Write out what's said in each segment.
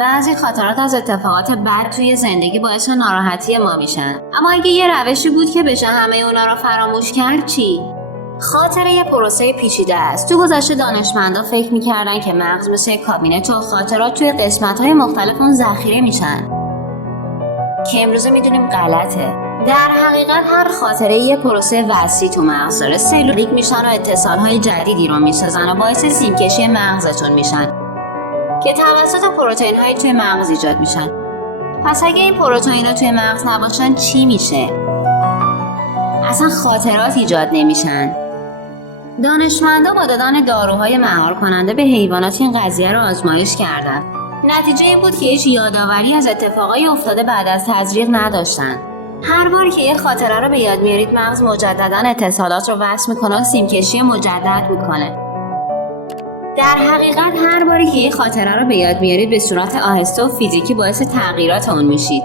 بعضی خاطرات از اتفاقات بد توی زندگی باعث ناراحتی ما میشن، اما اگه یه روشی بود که بشه همه اونا رو فراموش کرد چی؟ خاطره یه پروسه پیچیده است. تو گذشته دانشمندا فکر میکردن که مغز مثل کابینت و خاطرات توی قسمت‌های مختلف اون ذخیره میشن که امروزه میدونیم غلطه. در حقیقت هر خاطره یه پروسه وسیع تو مغز داره. سلولیک میشن و اتصالهای جدیدی رو میسازن و باعث سیمکشی مغزتون میشن که توسط پروتئین‌های توی مغز ایجاد میشن. پس اگه این پروتئین‌ها توی مغز نباشن چی میشه؟ اصلا خاطرات ایجاد نمیشن. دانشمندا با دادن داروهای مهار کننده به حیوانات این قضیه رو آزمایش کردن. نتیجه این بود که هیچ یادآوری از اتفاقای افتاده بعد از تزریق نداشتن. هر باری که یه خاطره رو به یاد میارید مغز مجددا اتصالات رو وصل میکنه و سیمکشی مجدد میکنه. در حقیقت هر باری که یه خاطره رو به یاد میارید به صورت آهسته و فیزیکی باعث تغییرات اون میشید.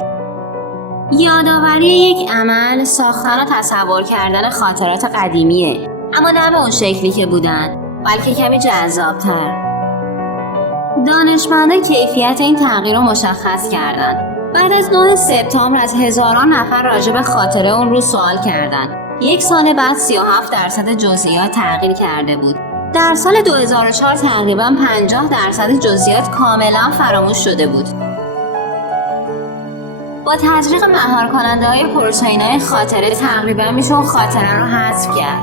یادآوری یک عمل ساختن و تصور کردن خاطرات قدیمیه، اما نه به اون شکلی که بودن، بلکه کمی جذاب‌تر. دانشمندان کیفیت این تغییر رو مشخص کردن. بعد از 9 سپتامبر از هزاران نفر راجع به خاطره اون رو سوال کردن. 1 سال بعد 37% جزئیات تغییر کرده بود. در سال 2004 تقریباً 50% جزئیات کاملا فراموش شده بود. با تزریق مهار کننده های پروتئین‌های خاطره تقریبا میشه خاطره رو حذف کرد.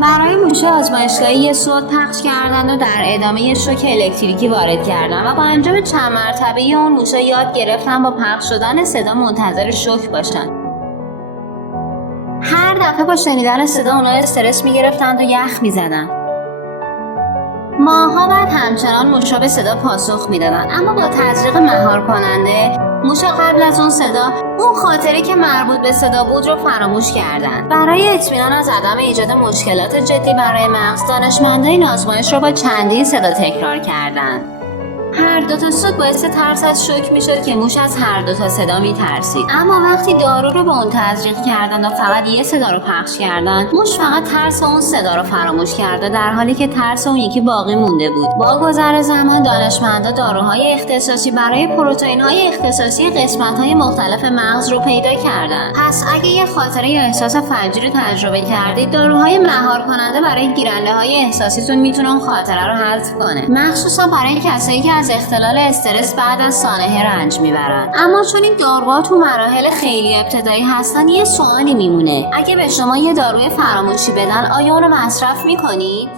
برای موشه آزمایشگاهی یه صوت پخش کردن و در ادامه یه شوک الکتریکی وارد کردن و با انجام چند مرتبه اون موشه یاد گرفتن با پخش شدن صدا منتظر شوک باشن. هر دفعه با شنیدن صدا اونا استرس میگرفتن و یخ میزدن. ماها بعد همچنان موشا به صدا پاسخ میدادن، اما با تزریق مهار کننده موشا قبل از اون صدا اون خاطره که مربوط به صدا بود رو فراموش کردن. برای اطمینان از عدم ایجاد مشکلات جدی برای مغز، دانشمندان این آزمایش رو با چندین صدا تکرار کردن. هر دو تا صوت باعث ترس از شوک میشد که موش از هر دو تا صدا میترسید. اما وقتی دارو رو به اون تزریق کردن و فقط یه صدا رو پخش کردن، موش فقط ترس اون صدا رو فراموش کرده، در حالی که ترس اون یکی باقی مونده بود. با گذر زمان دانشمندا داروهای اختصاصی برای پروتئین‌های اختصاصی قسمت‌های مختلف مغز رو پیدا کردن. پس اگه یه خاطره یا احساس فجی رو تجربه کردید، داروهای مهار کننده برای گیرنده‌های احساسیتون میتونه اون خاطره رو حذف کنه، مخصوصا برای کسایی که از اختلال استرس بعد از سانحه رنج میبرن. اما چون این داروها تو مراحل خیلی ابتدایی هستن، یه سوالی میمونه: اگه به شما یه داروی فراموشی بدن، آیا اونو مصرف میکنید؟